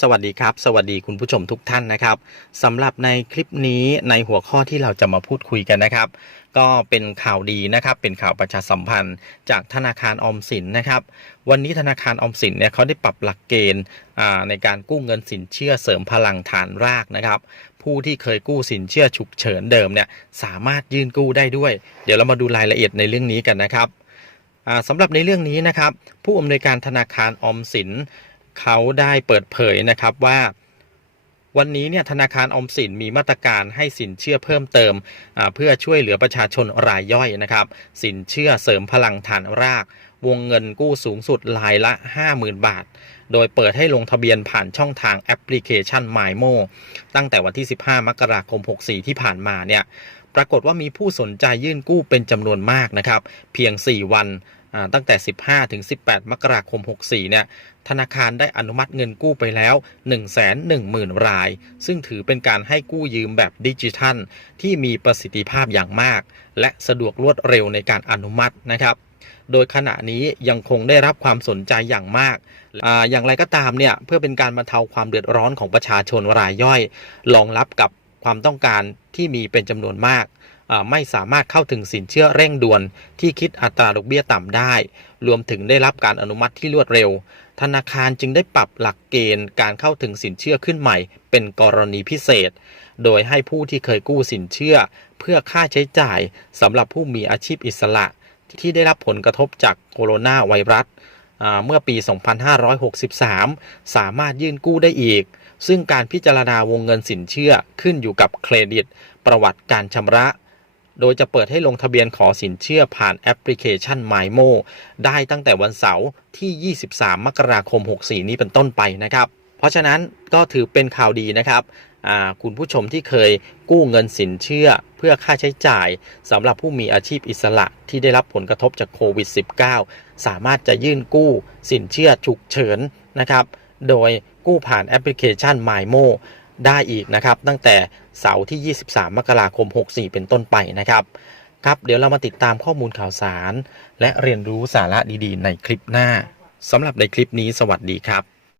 สวัสดีครับ สวัสดีคุณผู้ชมทุกท่านนะครับสำหรับในคลิปนี้ในหัวข้อที่เราจะมาพูดคุยกันนะครับ ก็เป็นข่าวดีนะครับเป็นข่าวประชาสัมพันธ์ จากธนาคารออมสินนะครับ วันนี้ธนาคารออมสินเนี่ยเขาได้ปรับหลักเกณฑ์ในการกู้เงินสินเชื่อเสริมพลังฐานรากนะครับ ผู้ที่เคยกู้สินเชื่อฉุกเฉินเดิมเนี่ยสามารถยื่นกู้ได้ด้วย เดี๋ยวเรามาดูรายละเอียดในเรื่องนี้กันนะครับสำหรับในเรื่องนี้นะครับ ผู้อำนวยการธนาคารออมสิน เขาได้เปิดเผยนะครับว่า วันนี้เนี่ยธนาคารอมสินมีมาตรการให้สินเชื่อเพิ่มเติม เพื่อช่วยเหลือประชาชนรายย่อยนะครับ สินเชื่อเสริมพลังฐานราก วงเงินกู้สูงสุดรายละ 50,000 บาท โดยเปิดให้ลงทะเบียนผ่านช่องทางแอปพลิเคชัน MyMo ตั้งแต่วันที่ 15 มกราคม 64 ที่ผ่านมาเนี่ยปรากฏว่ามีผู้สนใจยื่นกู้เป็นจำนวนมากนะครับ เพียง 4 วัน ตั้งแต่ 15 ถึง 18 มกราคม 64 เนี่ย ธนาคารได้อนุมัติเงินกู้ไปแล้ว 110,000 ราย ซึ่งถือเป็นการให้กู้ยืมแบบดิจิทัล ที่มีประสิทธิภาพอย่างมาก และสะดวกรวดเร็วในการอนุมัตินะครับโดยขณะนี้ยังคงได้รับความสนใจอย่างมากออย่างไรก็ตามเนี่ยเพื่อเป็นการบรรเทาความเดือดร้อนของประชาชนรายย่อยรองรับกับความต้องการที่มีเป็นจำนวนมาก ไม่สามารถเข้าถึงสินเชื่อเร่งด่วน ที่คิดอัตราดอกเบี้ยต่ำได้ รวมถึงได้รับการอนุมัติที่รวดเร็ว ธนาคารจึงได้ปรับหลักเกณฑ์การเข้าถึงสินเชื่อขึ้นใหม่ เป็นกรณีพิเศษ โดยให้ผู้ที่เคยกู้สินเชื่อ เพื่อค่าใช้จ่ายสำหรับผู้มีอาชีพอิสระ ที่ได้รับผลกระทบจากโคโรนาไวรัสอ่าเมื่อปี 2563 สามารถยื่นกู้ได้อีก ซึ่งการพิจารณาวงเงินสินเชื่อขึ้นอยู่กับเครดิต ประวัติการชำระ โดยจะเปิดให้ลงทะเบียนขอสินเชื่อผ่านแอปพลิเคชัน MyMo ได้ตั้งแต่วันเสาร์ที่ 23 มกราคม 64 นี้เป็นต้นไปนะครับ เพราะฉะนั้นก็ถือเป็นข่าวดีนะครับคุณผู้ชมที่เคยกู้เงินสินเชื่อเพื่อค่าใช้จ่ายสำหรับผู้มีอาชีพอิสระที่ได้รับผลกระทบจากโควิด -19 สามารถจะยื่นกู้สินเชื่อฉุกเฉินนะครับ โดยกู้ผ่านแอปพลิเคชัน MyMo ได้อีกนะครับ ตั้งแต่เสาร์ที่ 23 มกราคม 64 เป็นต้นไปนะครับครับ เดี๋ยวเรามาติดตามข้อมูลข่าวสาร และเรียนรู้สาระดีๆ ในคลิปหน้าสำหรับในคลิปนี้สวัสดีครับ